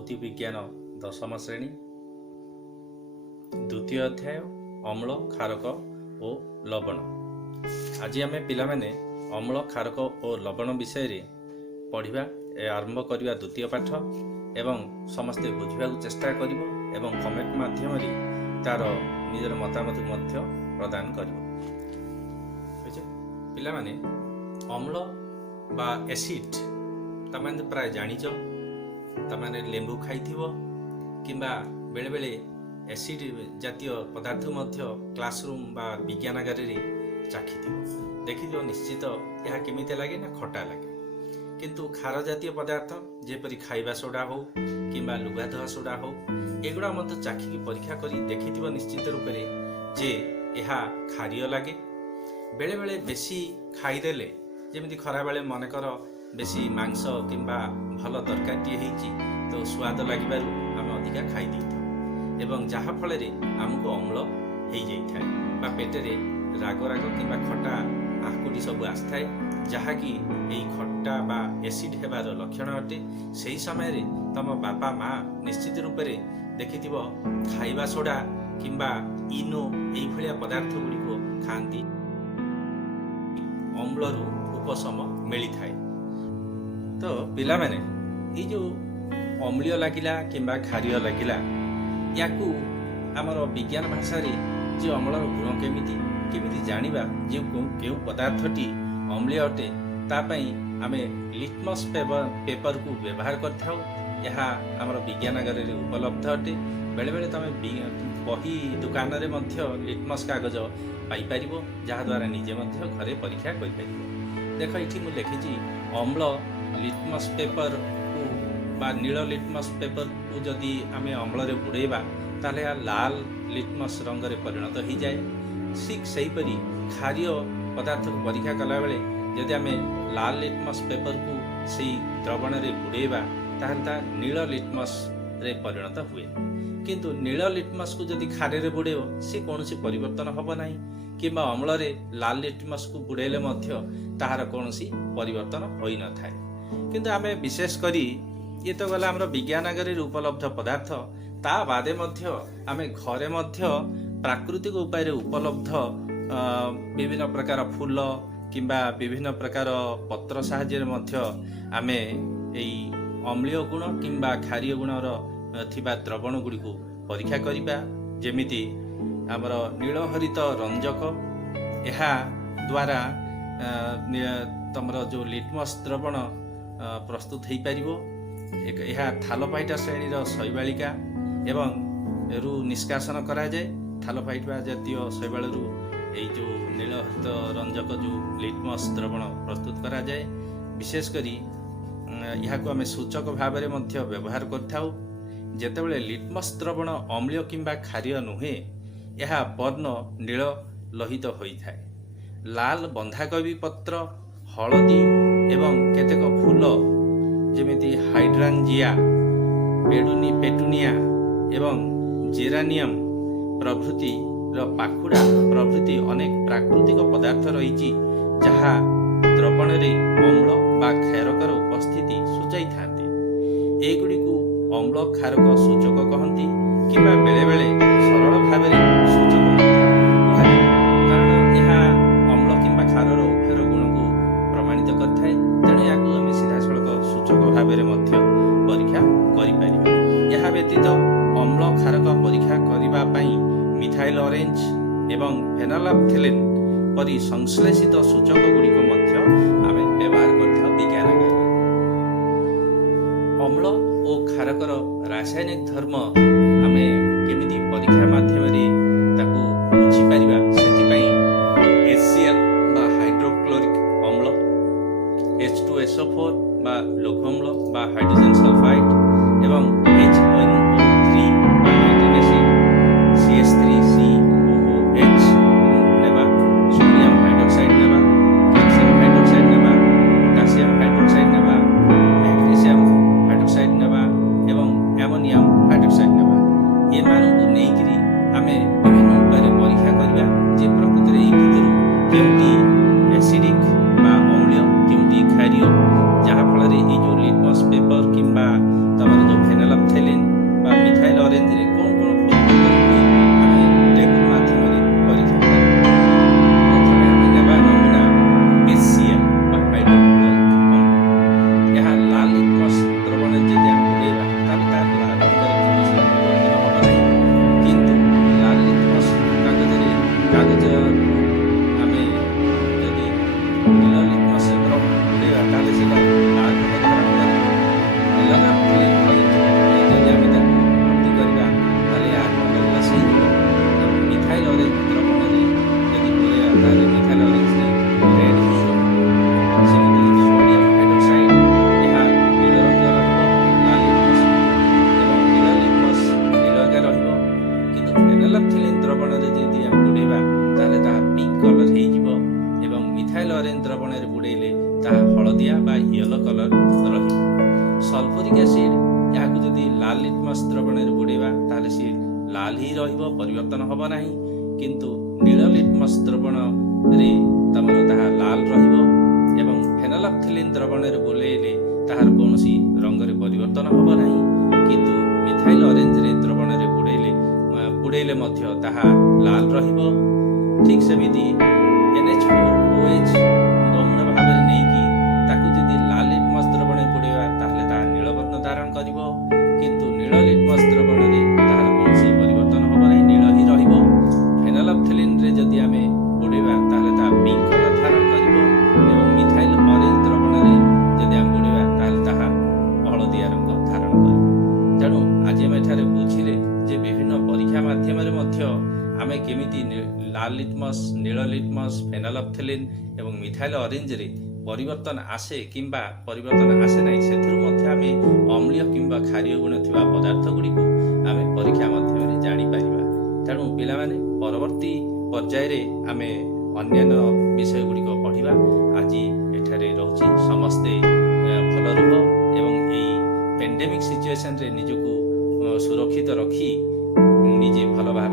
भौतिक विज्ञान दशम श्रेणी द्वितीय अध्याय अम्ल क्षारक और लवण। आज आम पिलाने अम्ल क्षारक और लवण विषय पढ़ा आरंभ करवा द्वितीय पाठ एवं समस्ते बुझा चेष्टा कर कमेंट माध्यम तार निजर मतामत प्रदान कर पिलाने अम्ल बा एसिड तमें प्राय जानिच तमें लेंबू खाई किंबा बेले बेले एसिड जातीय पदार्थ क्लासरूम बा विज्ञानागार चाखी देखि निश्चित यह केमी लगे ना खटा लगे किंतु क्षार जातीय पदार्थ जेपरी खाइबा सोडा हो किंबा लुगा धुआ सोडा हो एगुड़ा चाखिकी परीक्षा कर देखि निश्चित रूप से जे यह क्षारीय लगे। बेले बेले बेसी खाईदेले जमी खरा बेले मनकर बेसी मांस किंबा भल तरकारी तो स्वाद लगे आम अधिका खाई एवं जहाँ फल आमको अम्ल हो जाए पेटे राग राग कि खटा आकुटी सब आसए जहाँकि यही खट्टा बा एसिड हेबार लक्षण अटे। से समय रे तम बापा माँ निश्चित रूप से देखि खाइबा सोडा किंबा इनो यही पदार्थ गुड़िक खाती अम्लरू उपशम मिली थाए। तो पिला माने ये जो अम्लीय लगिला किंबा क्षारीय लगिला या आमर विज्ञान भाषा जो अम्लर गुण केमिति जानिबा जो केउ पदार्थटी अम्लीय अटे तापाई आमे लिटमस पेपर को व्यवहार करथाउ। यह आमर विज्ञानागार उपलब्ध अटे। बेले बेले तमे बही दुकान रे मध्य लिटमस कागज पाई परिबो जहा द्वारा निजे मध्य घरे परीक्षा करि परिबो। देख इठी मु लिखिछि अम्ल लिटमस पेपर को बा नील लिटमस पेपर को जदि आमे अम्ल रे बुड़ेबा ताले लाल लिटमस रंग रे परिणत हो जाए। ठीक सेहीपरि क्षारीय पदार्थ को परीक्षा कला बेले जदि आमे लाल लिटमस पेपर को सही द्रवण रे बुड़ेबा ताहले नील लिटमस रे परिणत हुए। किंतु नील लिटमस को जदि क्षार रे बुड़ेबो से कौनसी परिवर्तन हब नाही किंबा अम्ल रे लाल लिटमस को बुड़ेले मध्य ताहार कौनसी परिवर्तन होई न थाए। किंतु आमे विशेष करी ये तो गला हमर विज्ञानागार उपलब्ध पदार्थ ता बादे मध्य आमे घरे मध्य प्राकृतिक उपाय उपलब्ध विभिन्न प्रकार फूल किंबा विभिन्न प्रकार पत्र साहाय्य मध्य आमे एई अम्लीय गुण किंबा क्षारीय गुणर थिबा द्रवण गुड़ी को परीक्षा करिबा। जेमिति आमर नीलहरित रंजक एहा द्वारा तमर जो लिटमस द्रवण प्रस्तुत हो पार। यह थालोपाइटा श्रेणीर शैवालिका एवं रु निष्कासन करा जाए। थालोपाइटा जातीय शैवाल यही जो नीलहरित रंजक जो लिटमस द्रवण प्रस्तुत करा जाए। विशेषकर यह आम सूचक भाव में व्यवहार करथाउ। जेतेबेले लिटमस द्रवण अम्लीय किंबा क्षारीय नुहे यह वर्ण नील लोहित होइथाए। लाल बंधाकोबी पत्र हलदी एवं केतेक फूल जेमिति हाइड्रांजिया पेटुनिया एवं जेरानियम प्रभृति पाखुड़ा प्रभृति अनेक प्राकृतिक पदार्थ रही जहाँ द्रवण रे अम्ल बा क्षारकर उपस्थिति सूचाई थांती। एगुड़ी को अम्ल क्षारक सूचक कहती किंबा बेले बेले सरल भाव सूचक कारण यह अम्ल किंबा क्षारर उभयर गुण को प्रमाणित करथाए। तेणु या सीधा सड़क सूचक भाव में परीक्षा कर। यह व्यतीत अम्ल क्षारक परीक्षा करने मिथाइल ऑरेंज एवं फेनोल्फथेलिन परी संश्लेषित सूचक गुड़िक आम व्यवहार कर विज्ञानागार। अम्ल और क्षारकर रासायनिक धर्म आम केमिति परीक्षा माध्यम बुझीपर से HCl बा हाइड्रोक्लोरिक अम्ल H2SO4 बा लघु अम्ल बा हाइड्रोजन सल्फाइड एवं HNO3 बा नाइट्रिक एसिड CH3COOH नेबा सोडियम हाइड्रोक्साइड नेबा कैल्शियम हाइड्रोक्साइड नेबा पोटासियम हाइड्रोक्साइड नेबा मैग्नीशियम हाइड्रोक्साइड नेबा एवं एमोनियम हाइड्रोक्साइड नेबा ये मानू नहीं आमे विभिन्न उपाय परीक्षा करबा जे प्रकृत रे एई भितर केउटी एसिडिक बा अम्लीय केउटी क्षारीय जहाँ फल ये जो लिटमस पेपर किंबा तमर जो फेनोल्फथेलिन ମିଥାଇଲ ଅରେଞ୍ଜ ଦ୍ରବଣରେ ବୁଡ଼େଇଲେ ତାହା ହଳଦିଆ ବା ୟେଲୋ କଲର ରହିବ। ସଲଫରିକ ଆସିଡ୍ ଏହାକୁ ଯଦି ଲାଲ ଲିଟମସ୍ ଦ୍ରବଣରେ ବୁଡ଼େଇବା ତାହେଲେ ସିଏ ଲାଲ ହିଁ ରହିବ, ପରିବର୍ତ୍ତନ ହେବ ନାହିଁ। କିନ୍ତୁ ନୀଳ ଲିଟମସ୍ ଦ୍ରବଣରେ ତାହା ଲାଲ ରହିବ ଏବଂ ଫେନୋଲ୍ଫଥଲିନ୍ ଦ୍ରବଣରେ ବୁଡ଼େଇଲେ ତାହାର କୌଣସି ରଙ୍ଗରେ ପରିବର୍ତ୍ତନ ହେବ ନାହିଁ। କିନ୍ତୁ ମିଥାଇଲ ଅରେଞ୍ଜରେ ଦ୍ରବଣରେ ବୁଡ଼େଇଲେ ମଧ୍ୟ ତାହା ଲାଲ ରହିବ। ଠିକ୍ ସେମିତି NH4OH ଗୌଣ ଭାବରେ ନେଇକି ତାକୁ ଯଦି ଲାଲ ଲିଟମସ୍ ଦ୍ରବଣରେ ବୁଡ଼େଇବା ତାହେଲେ ତାହା ନୀଳ ବର୍ଣ୍ଣ ଧାରଣ କରିବ। କିନ୍ତୁ ନୀଳ ଲିଟମସ୍ ଦ୍ରବଣରେ ତାହାର କୌଣସି ପରିବର୍ତ୍ତନ ହେବ ନାହିଁ, ନୀଳ ହିଁ ରହିବ। ଫେନୋଲ୍ଫଥଲିନ୍ରେ ଯଦି ଆମେ ବୁଡ଼େଇବା ତାହେଲେ ତାହା ପିଙ୍କ କଲର ଧାରଣ କରିବ ଏବଂ ମିଥାଇଲ ଅରେଞ୍ଜ ଦ୍ରବଣରେ ଯଦି ଆମେ ବୁଡ଼େଇବା ତାହେଲେ ତାହା ହଳଦିଆ ରଙ୍ଗ ଧାରଣ କରିବ। ତେଣୁ ଆଜି ଆମେ ଏଠାରେ ବୁଝିଲେ ଯେ ବିଭିନ୍ନ ପରୀକ୍ଷା ମାଧ୍ୟମରେ ମଧ୍ୟ ଆମେ କେମିତି ଲାଲ ଲିଟମସ୍, ନୀଳ ଲିଟମସ୍, ଫେନୋଲ୍ଫଥଲିନ୍ ଏବଂ ମିଥାଇଲ ଅରେଞ୍ଜରେ ପରିବର୍ତ୍ତନ ଆସେ କିମ୍ବା ପରିବର୍ତ୍ତନ ଆସେ ନାହିଁ, ସେଥିରୁ ମଧ୍ୟ ଆମେ ଅମ୍ଳୀୟ କିମ୍ବା କ୍ଷାରୀୟ ଗୁଣ ଥିବା ପଦାର୍ଥ ଗୁଡ଼ିକୁ ଆମେ ପରୀକ୍ଷା ମାଧ୍ୟମରେ ଜାଣିପାରିବା। ତେଣୁ ପିଲାମାନେ ପରବର୍ତ୍ତୀ ପର୍ଯ୍ୟାୟରେ ଆମେ ଅନ୍ୟାନ୍ୟ ବିଷୟ ଗୁଡ଼ିକ ପଢ଼ିବା। ଆଜି ଏଠାରେ ରହୁଛି, ସମସ୍ତେ ଭଲ ରୁହ ଏବଂ ଏଇ ପେଣ୍ଡେମିକ୍ ସିଚୁଏସନରେ ନିଜକୁ ସୁରକ୍ଷିତ ରଖି ନିଜେ ଭଲ ଭାବରେ